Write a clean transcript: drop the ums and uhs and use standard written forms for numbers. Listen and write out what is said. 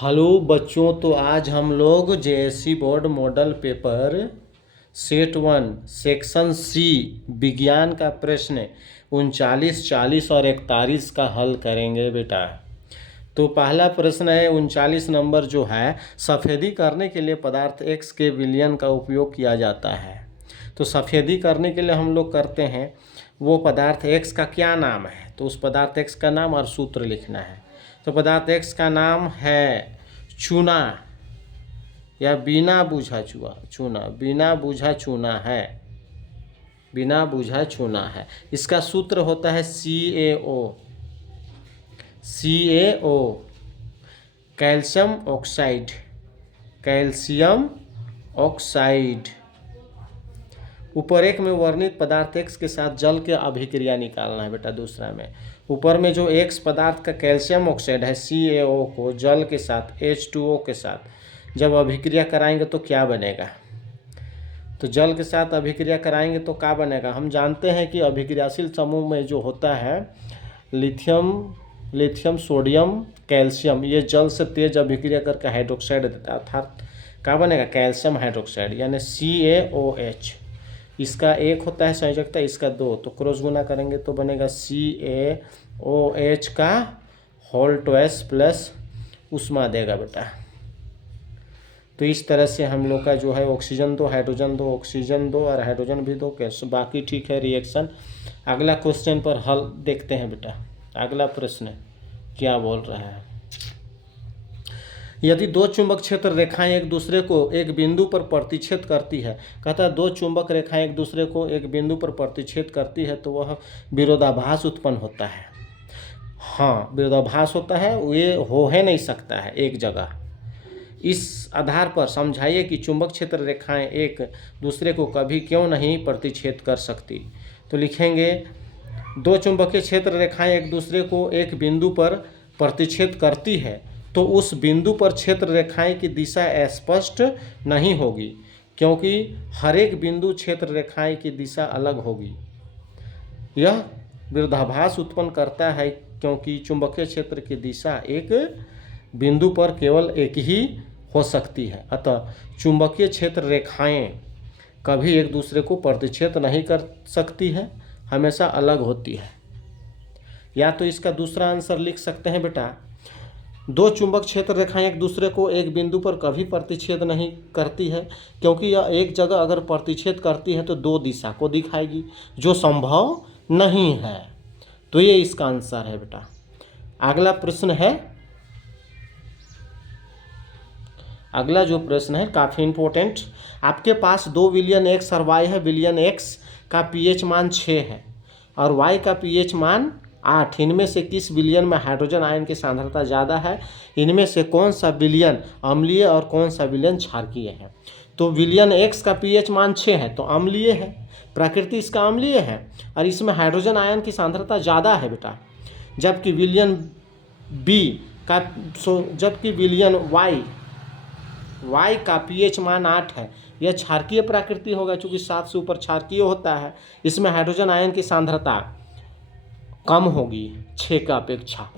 Hello बच्चों, तो आज हम लोग JSC board model paper set 1 section C विज्ञान का प्रश्न 39, 40 और 41 का हल करेंगे बेटा। तो पहला प्रश्न है 39 नंबर जो है, सफ़ेदी करने के लिए पदार्थ एक्स के विलयन का उपयोग किया जाता है। तो सफ़ेदी करने के लिए हम लोग करते हैं, वो पदार्थ एक्स का क्या नाम है, तो उस पदार्थ एक्स का नाम और सूत्र लिखना है। तो पदार्थ एक्स का नाम है चूना या बिना बूझा चूना, बिना बूझा चूना है, बिना बूझा चूना है। इसका सूत्र होता है CaO, CaO calcium oxide, calcium oxide. ऊपर एक में वर्णित पदार्थ एक्स के साथ जल के अभिक्रिया निकालना है बेटा। दूसरा में ऊपर में जो एक्स पदार्थ का कैल्शियम ऑक्साइड है CaO को जल के साथ H2O के साथ जब अभिक्रिया कराएंगे तो क्या बनेगा। तो जल के साथ अभिक्रिया कराएंगे तो क्या बनेगा। हम जानते हैं कि अभिक्रियाशील समूह में जो होता है लिथियम सोडियम कैल्शियम, ये जल से तेज अभिक्रिया करके हाइड्रोक्साइड देता है, अर्थात क्या बनेगा कैल्शियम हाइड्रोक्साइड यानी CaOH। इसका एक होता है संयोजकता, इसका दो, तो क्रॉस गुना करेंगे तो बनेगा CaOH का होल ट्वाइस प्लस उष्मा देगा बेटा। तो इस तरह से हम लोग का जो है ऑक्सीजन दो, हाइड्रोजन दो, ऑक्सीजन दो और हाइड्रोजन भी दो, कैसे बाकी ठीक है रिएक्शन। अगला क्वेश्चन पर हल देखते हैं बेटा। अगला प्रश्न क्या बोल रहा है। यदि दो चुंबक क्षेत्र रेखाएं एक दूसरे को एक बिंदु पर प्रतिच्छेद करती है, कहता है दो चुंबक रेखाएं एक दूसरे को एक बिंदु पर प्रतिच्छेद करती है तो वह विरोधाभास उत्पन्न होता है। हाँ, विरोधाभास होता है, ये हो है नहीं सकता है एक जगह। इस आधार पर समझाइए कि चुंबक क्षेत्र रेखाएं एक दूसरे को कभी क्यों नहीं प्रतिच्छेद कर सकती। तो लिखेंगे दो चुंबकीय क्षेत्र रेखाएं एक दूसरे को एक बिंदु पर प्रतिच्छेद करती है तो उस बिंदु पर क्षेत्र रेखाएं की दिशा स्पष्ट नहीं होगी, क्योंकि हर एक बिंदु क्षेत्र रेखाएं की दिशा अलग होगी। यह विरोधाभास उत्पन्न करता है क्योंकि चुंबकीय क्षेत्र की दिशा एक बिंदु पर केवल एक ही हो सकती है। अतः चुंबकीय क्षेत्र रेखाएं कभी एक दूसरे को प्रतिच्छेद नहीं कर सकती है, हमेशा अलग होती है। या तो इसका दूसरा आंसर लिख सकते हैं बेटा, दो चुंबक क्षेत्र रेखाएं एक दूसरे को एक बिंदु पर कभी प्रतिच्छेद नहीं करती है, क्योंकि यह एक जगह अगर प्रतिच्छेद करती है तो दो दिशा को दिखाएगी, जो संभव नहीं है। तो ये इसका आंसर है बेटा। अगला प्रश्न है, अगला जो प्रश्न है काफ़ी इंपॉर्टेंट। आपके पास दो विलयन एक्स और वाई है। विलयन एक्स का पीएच मान 6 है और वाई का पीएच मान 8। इनमें से किस विलयन में हाइड्रोजन आयन की सांद्रता ज़्यादा है। इनमें से कौन सा विलयन अम्लीय और कौन सा विलयन क्षारकीय है। तो विलयन एक्स का पीएच मान 6 है तो अम्लीय है, प्रकृति इसका अम्लीय है और इसमें हाइड्रोजन आयन की सांद्रता ज़्यादा है बेटा। जबकि विलयन बी का जबकि विलयन वाई का पीएच मान 8 है, यह क्षारकीय प्रकृति होगा, क्योंकि 7 से ऊपर क्षारकीय होता है। इसमें हाइड्रोजन आयन की सांद्रता कम होगी 6 का अपेक्षा।